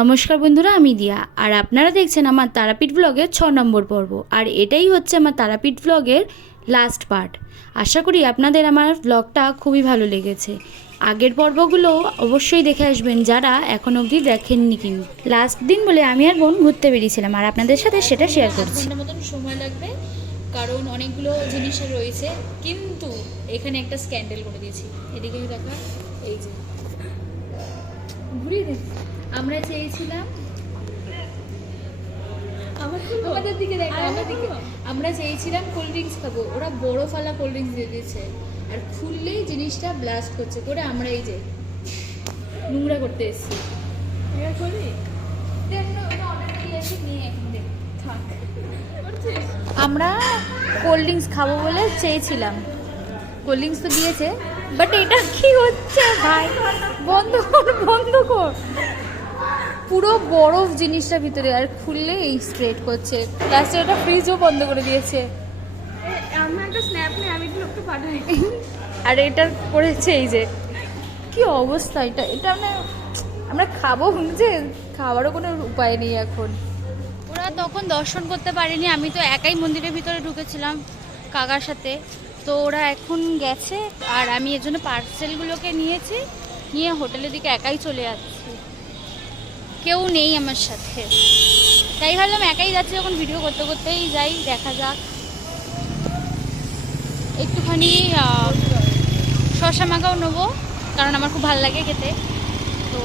নমস্কার বন্ধুরা, আমি দিয়া আর আপনারা দেখছেন আমার তারাপীঠ ব্লগের 6 নম্বর পর্ব। আর এটাই হচ্ছে আমার তারাপীঠ ব্লগের লাস্ট পার্ট। আশা করি আপনাদের আমার ব্লগটা খুবই ভালো লেগেছে। আগের পর্বগুলো অবশ্যই দেখে আসবেন যারা এখন অবধি দেখেননি। কিন্তু লাস্ট দিন বলে আমি আর বোন ঘুরতে বেরিয়েছিলাম আর আপনাদের সাথে সেটা শেয়ার করছি। ঘন্টার মতন সময় লাগবে কারণ অনেকগুলো জিনিস রয়েছে, কিন্তু এখানে একটা স্ক্যান্ডেল করে দিয়েছি। এদিকে দেখা, এই যে ঘুরিয়ে দিচ্ছি। আমরা চেয়েছিলাম আমাদের দিকে দেখা, আমার দিকে আমরা চেয়েছিলাম কোল্ড ড্রিঙ্কস খাবো, ওরা বরফওয়ালা কোল্ড ড্রিঙ্কস দিয়ে দিয়েছে আর খুললেই জিনিসটা ব্লাস্ট করছে করে আমরা এই যে নোংরা করতে এসেছি। আমরা কোল্ড ড্রিঙ্কস খাবো বলে চেয়েছিলাম, কোল্ড ড্রিঙ্কস তো দিয়েছে, বাট এটা কি হচ্ছে ভাই? বন্ধ কর, বন্ধ কর। পুরো বরফ জিনিসটা ভিতরে আর খুললে এই স্প্রেড করছে। লাস্টে ওটা ফ্রিজও বন্ধ করে দিয়েছে। আমি একটা স্ন্যাপ নিয়ে আমি লোককে পাঠাই। আর এটা করেছে এই যে কি অবস্থা, এটা এটা আমরা খাবো যে খাওয়ারও কোনো উপায় নেই এখন। ওরা তখন দর্শন করতে পারেনি, আমি তো একাই মন্দিরের ভিতরে ঢুকেছিলাম কাকার সাথে। তো ওরা এখন গেছে আর আমি এর জন্য পার্সেলগুলোকে নিয়েছি, নিয়ে হোটেলের দিকে একাই চলে যাচ্ছি। কেউ নেই আমার সাথে, তাই ভাবলাম একাই যাচ্ছি, যখন ভিডিও করতে করতেই যাই, দেখা যাক। একটুখানি শসা মাখাও নেবো কারণ আমার খুব ভালো লাগে খেতে। তো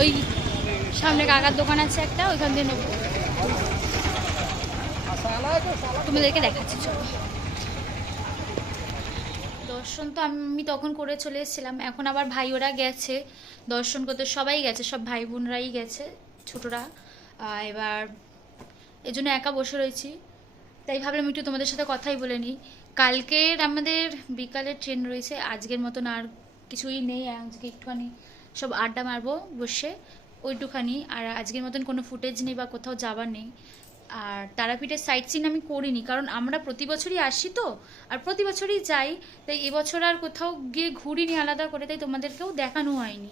ওই সামনে কাকার দোকান আছে একটা, ওইখান দিয়ে নেবো। তোমাদেরকে দেখাচ্ছি, চলো। দর্শন তো আমি তখন করে চলে এসেছিলাম, এখন আবার ভাই ওরা গেছে দর্শন করতে, সবাই গেছে, সব ভাই বোনরাই গেছে, ছোটরা। এবার এই জন্য একা বসে রয়েছি, তাই ভাবলাম একটু তোমাদের সাথে কথাই বলে নিই। কালকের আমাদের বিকালের ট্রেন রয়েছে, আজকের মতন আর কিছুই নেই। আজকে একটুখানি সব আড্ডা মারবো বসে ওইটুখানি, আর আজকের মতন কোনো ফুটেজ নেই বা কোথাও যাবার নেই। আর তারাপীঠের সাইট সিন আমি করিনি কারণ আমরা প্রতি বছরই আসি তো, আর প্রতি বছরই যাই, তাই এবছর আর কোথাও গিয়ে ঘুরিনি আলাদা করে, তাই তোমাদেরকেও দেখানো হয়নি।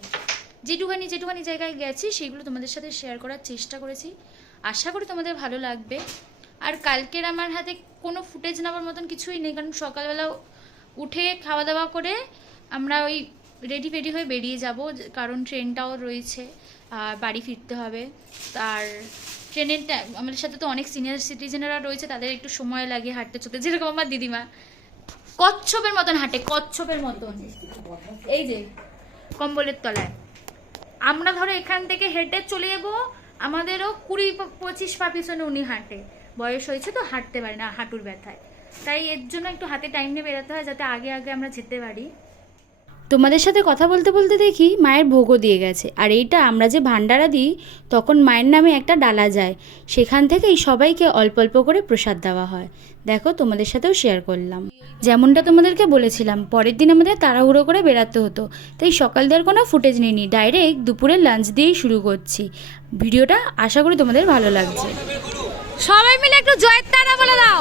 যেটুখানি যেটুখানি জায়গায় গেছি সেগুলো তোমাদের সাথে শেয়ার করার চেষ্টা করেছি, আশা করি তোমাদের ভালো লাগবে। আর কালকের আমার হাতে কোনো ফুটেজ নেওয়ার মতন কিছুই নেই, কারণ সকালবেলা উঠে খাওয়া দাওয়া করে আমরা ওই রেডি ফেডি হয়ে বেরিয়ে যাব, কারণ ট্রেনটাও রয়েছে আর বাড়ি ফিরতে হবে। আর ট্রেনের আমাদের সাথে তো অনেক সিনিয়র সিটিজেনরা রয়েছে, তাদের একটু সময় লাগে হাঁটতে চলতে, যেরকম আমার দিদিমা কচ্ছপের মতন হাঁটে, কচ্ছপের মতন, এই যে কম্বলের তলায়। আমরা ধরো এখান থেকে হেঁটে চলে যাবো, আমাদেরও 20-25 পা পিছনে উনি হাঁটে, বয়স হয়েছে তো হাঁটতে পারে না হাঁটুর ব্যথায়, তাই এর জন্য একটু হাতে টাইম নিয়ে বেরোতে হয় যাতে আগে আগে আমরা যেতে পারি। তোমাদের সাথে কথা বলতে বলতে দেখি মায়ের ভোগও দিয়ে গেছে। আর এইটা আমরা যে ভান্ডারা দিই তখন মায়ের নামে একটা ডালা যায়, সেখান থেকেই সবাইকে অল্প অল্প করে প্রসাদ দেওয়া হয়। দেখো তোমাদের সাথেও শেয়ার করলাম। যেমনটা তোমাদেরকে বলেছিলাম, পরের দিন আমাদের তাড়াহুড়ো করে বেরাতে হতো, তাই সকাল দেওয়ার কোনো ফুটেজ নিইনি, ডাইরেক্ট দুপুরের লাঞ্চ দিয়েই শুরু করছি ভিডিওটা। আশা করি তোমাদের ভালো লাগছে। সবাই মিলে একটু জয়ের তারা বলে দাও।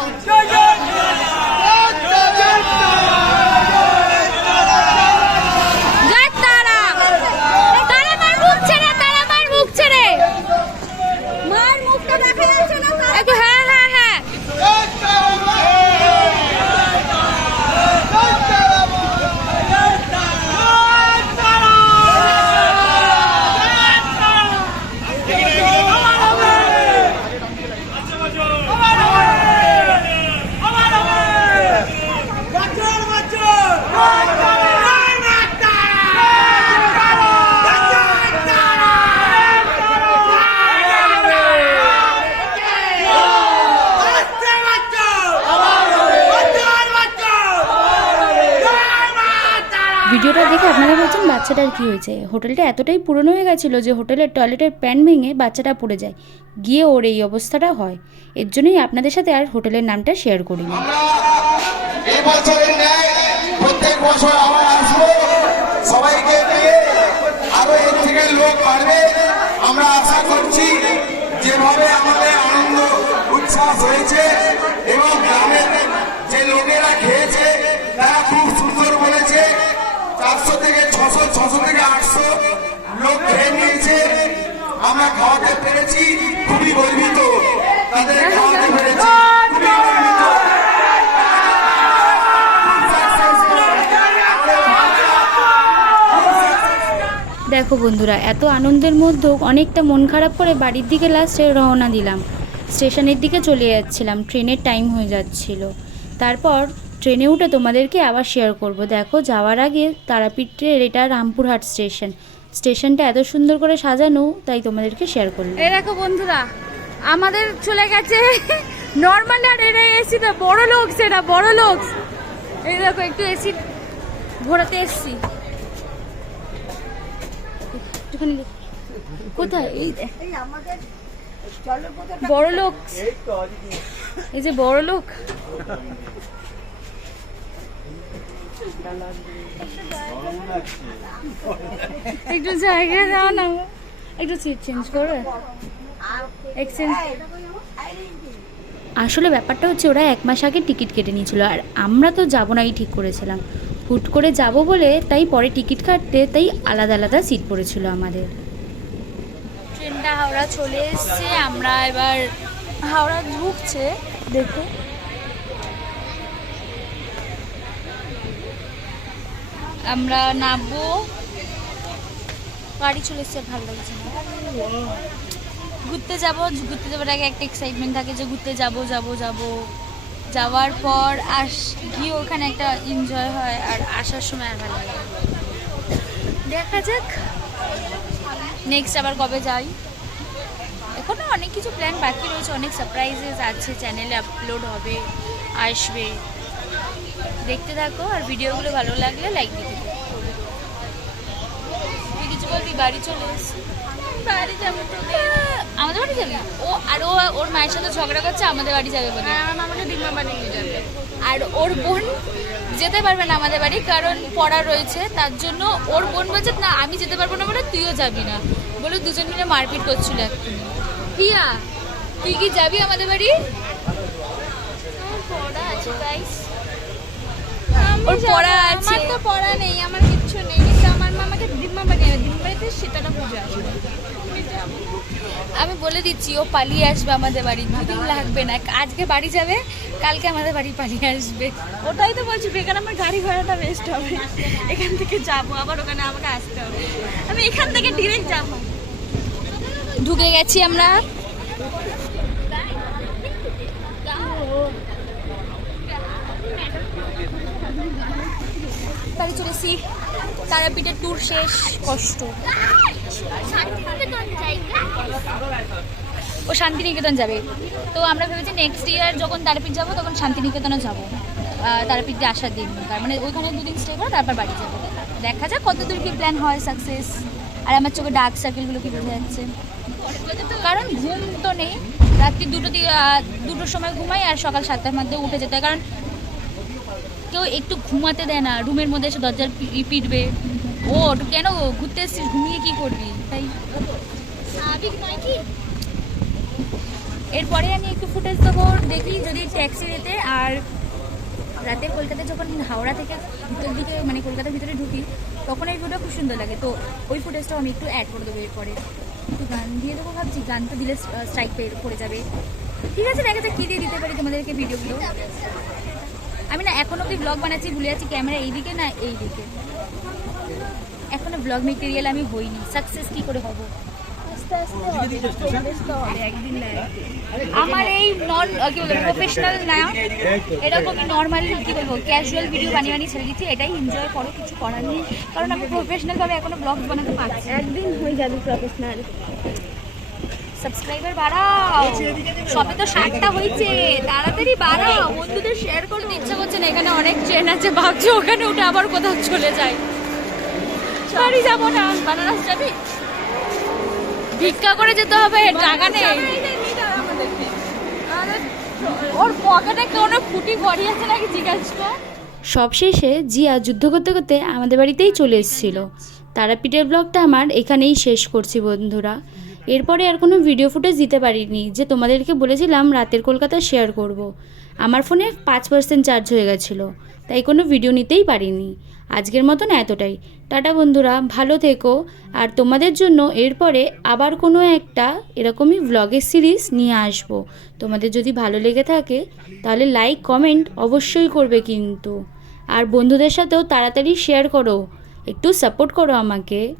ভিডিওটা দেখে আপনারা বলছেন বাচ্চাটার কী হয়েছে। হোটেলটা এতটাই পুরনো হয়ে গেছিলো যে হোটেলের টয়লেটের প্যান ভেঙে বাচ্চাটা পড়ে যায়, গিয়ে ওর এই অবস্থাটা হয়। এর জন্যই আপনাদের সাথে আর হোটেলের নামটা শেয়ার করি না। প্রত্যেক বছর আবার আসবো, সবাইকে নিয়ে আরো এর থেকে লোক বাড়বে আমরা আশা করছি। যেভাবে আমাদের আনন্দ উচ্ছ্বাস হয়েছে এবং গ্রামের যে লোকেরা খেয়েছে তারা খুব সুন্দর বলেছে। 400 থেকে 600, 600 থেকে 800 লোক খেয়ে নিয়েছে। আমরা খাওয়াতে পেরেছি, খুবই গর্বিত তাদের খাওয়াতে পেরেছি, খুবই গর্বিত। দেখো বন্ধুরা, এত আনন্দের মধ্যেও অনেকটা মন খারাপ করে বাড়ির দিকে লাস্টে রওনা দিলাম। স্টেশনের দিকে চলে যাচ্ছিলাম, ট্রেনের টাইম হয়ে যাচ্ছিল। তারপর ট্রেনে উঠে তোমাদেরকে আবার শেয়ার করব। দেখো, যাওয়ার আগে তারাপীঠের এটা রামপুরহাট স্টেশনটা এত সুন্দর করে সাজানো, তাই তোমাদেরকে শেয়ার করলাম। এই দেখো বন্ধুরা, আমাদের চলে গেছে নর্মাল, আর এটা এসি তো বড় লোক, সেটা বড় লোক। এই দেখো একটু এসি ঘোরাতে এসছি। একটুখানি কোথায় এই বড় লোক, এই যে বড় লোক। একটু জায়গা দাও না, একটু সিট চেঞ্জ করে এক্সচেঞ্জ। আসলে ব্যাপারটা হচ্ছে, ওরা 1 মাস আগে টিকিট কেটে নিয়েছিল, আর আমরা তো যাবো নাই ঠিক করেছিলাম। হুট করে যাব বলে তাই পরে টিকিট কাটতে, তাই আলাদা আলাদা সিট পড়েছিল আমাদের। ট্রেনটা হাওড়া চলে এসছে, আমরা এবার হাওড়া ঢুকছে। দেখো আমরা নামবো, বাড়ি চলে এসছে, ভালো লাগছে না। ঘুরতে যাবার আগে একটা এক্সাইটমেন্ট থাকে যে ঘুরতে যাব। যাওয়ার পর গিয়ে ওখানে একটা এনজয় হয়, আর আসার সময় আর ভালো লাগে। দেখা যাক নেক্সট আবার কবে যাই। এখনো অনেক কিছু প্ল্যান বাকি রয়েছে, অনেক সারপ্রাইজেস আছে, চ্যানেলে আপলোড হবে, আসবে, দেখতে থাকো। আর ভিডিওগুলো ভালো লাগলে লাইক দিতে থাকো। তুই কিছু বলবি? বাড়ি চলে এসেছি, বাড়ি যাবো। আমাদের বাড়ি যাবে ওর মায়ের সাথে ঝগড়া করছে আমাদের বাড়ি যাবে বলে। আমাকে ডিমা বানিয়ে নিয়ে যাবে। আর ওর বোন যেতে পারবে না আমাদের বাড়ি, কারণ পড়া রয়েছে। তার জন্য ওর বোন বলছে না আমি যেতে পারবো না বলে তুইও যাবি না বলে, দুজন মিলে মারপিট করছিল এক্ষুনি। প্রিয়া, তুই কি যাবি আমাদের বাড়ি? পড়া আছে গাইস, ওর পড়া আছে। আমার তো পড়া নেই, আমার কিচ্ছু নেই, কিন্তু আমার মামাকে ডিম্মা বানিয়ে ডিম্মা বাড়িতে সেটাটা পুজো আছে। আমি বলে দিচ্ছি, ও পালিয়ে আসবে আমাদের বাড়ি, দুদিন লাগবে না। আজকে বাড়ি যাবে, কালকে আমাদের বাড়ি পালিয়ে আসবে। ওটাই তো বলছি, বেকার আমার গাড়ি ভাড়াটা বেস্ট হবে। এখান থেকে যাবো, আবার ওখানে আমাকে আসতে হবে। আমি এখান থেকে ডিরেক্ট যাবো। ঢুকে গেছি আমরা। বাড়ি চলেছি, তারাপীঠের ট্যুর শেষ, কষ্ট। ও শান্তিনিকেতন যাবে, তো আমরা ভেবেছি নেক্সট ইয়ার যখন তারাপীঠ যাবো তখন শান্তিনিকেতনে যাবো। তারাপীঠে আসার দিন, তার মানে ওইখানে 2 দিন স্টে করে তারপর বাড়ি যাবো। দেখা যাক কতদূর কি প্ল্যান হয় সাকসেস। আর আমার চোখে ডার্ক সার্কেলগুলো কি বোঝা যাচ্ছে, কারণ ঘুম তো নেই। রাত্রি 2টোর সময় ঘুমাই, আর সকাল 7টার মধ্যে উঠে যেতে হয়, কারণ কেউ একটু ঘুমাতে দেয় না, রুমের মধ্যে এসে দরজার পিটবে। ও কেন ঘুরতে এসেছিস, ঘুমিয়ে কি করবি? তাই এরপরে আমি একটু ফুটেজ দেবো, দেখি যদি ট্যাক্সি যেতে। আর রাতে কলকাতায় যখন হাওড়া থেকে ভিতর দিকে মানে কলকাতার ভিতরে ঢুকি, তখন এই ভিডিওটা খুব সুন্দর লাগে। তো ওই ফুটেজটাও আমি একটু অ্যাড করে দেবো। এরপরে একটু গান দিয়ে দেবো ভাবছি, গান তো দিলে স্ট্রাইক পড়ে যাবে। ঠিক আছে, দেখা যাক কী দিয়ে দিতে পারি তোমাদেরকে ভিডিওগুলো। আমি না এখন অব্দি ব্লগ বানাচ্ছি, ভুলে যাচ্ছি ক্যামেরা এইদিকে না এইদিকে। এখনো ব্লগ মেটেরিয়াল আমি হইনি, সাকসেস কি করে হব? একদিন আমার এই কি বলবো প্রফেশনাল না, এরকমই নর্মাল কি বলবো ক্যাজুয়াল ভিডিও বানিয়ে ছেড়ে দিচ্ছি। এটাই এনজয় করো, কিছু করার নেই, কারণ আমি প্রফেশনাল ভাবে এখনো ব্লগ বানাতে পারছি। একদিন হয়ে যাবে প্রফেশনাল। সাবস্ক্রাইবার বাড়াও, সবে তো 60টা হয়েছে, তাড়াতাড়ি বাড়াও, বন্ধুদের শেয়ার করো। ইচ্ছা করছে না, এখানে অনেক ট্রেন আছে, ভাবছি ওখানে উঠে আবার কোথাও চলে যাই। বাড়ি যাবো না, বানারস যাবি? ভিক্ষা করে যেতে হবে, টাকা নেই। ওর পকেটে কোনো ফুটি ভরি আছে নাকি জিজ্ঞাসা কর। সবশেষে জিয়া যুদ্ধ করতে করতে আমাদের বাড়িতেই চলে এসেছিল। তারাপীঠের ব্লগটা আমার এখানেই শেষ করছি বন্ধুরা। এরপরে আর কোনো ভিডিও ফুটেজ দিতে পারিনি, যে তোমাদেরকে বলেছিলাম রাতের কলকাতা শেয়ার করব। আমার ফোনে 5% চার্জ হয়ে গেছিলো, তাই কোনো ভিডিও নিতেই পারিনি। আজকের মতন এতটাই। টাটা বন্ধুরা, ভালো থেকো। আর তোমাদের জন্য এরপরে আবার কোনো একটা এরকমই ভ্লগের সিরিজ নিয়ে আসবো। তোমাদের যদি ভালো লেগে থাকে তাহলে লাইক কমেন্ট অবশ্যই করবে কিন্তু। আর বন্ধুদের সাথেও তাড়াতাড়ি শেয়ার করো, একটু সাপোর্ট করো আমাকে।